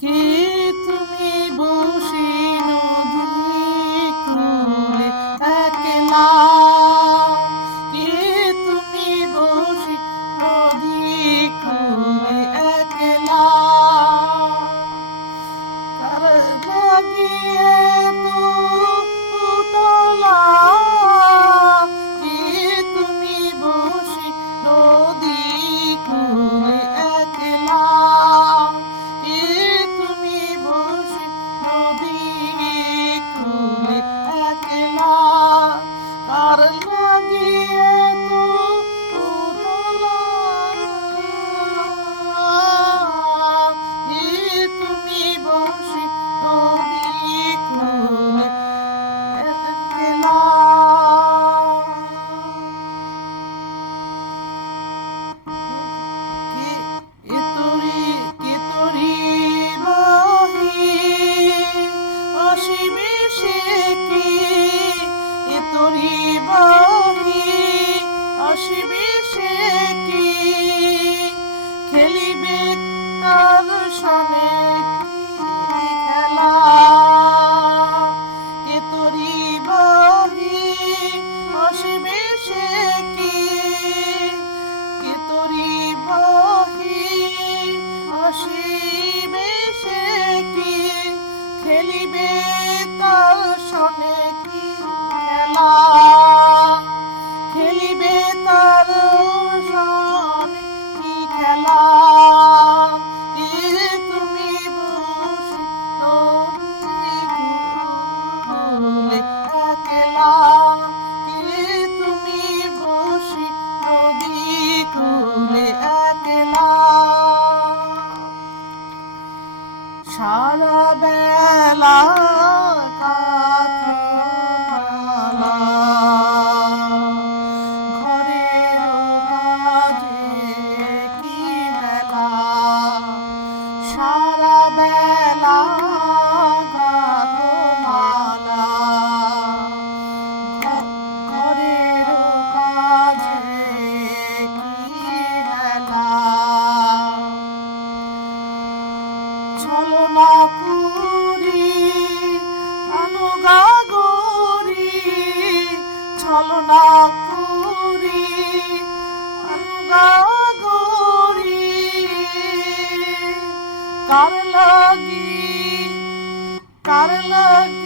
Yay! You. কমলাপুরি অনুগাগরি ছলনা করি অনুগাগরি। কার লাগি কার লাগি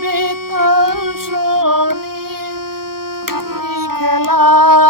বেতাল সনে খেলা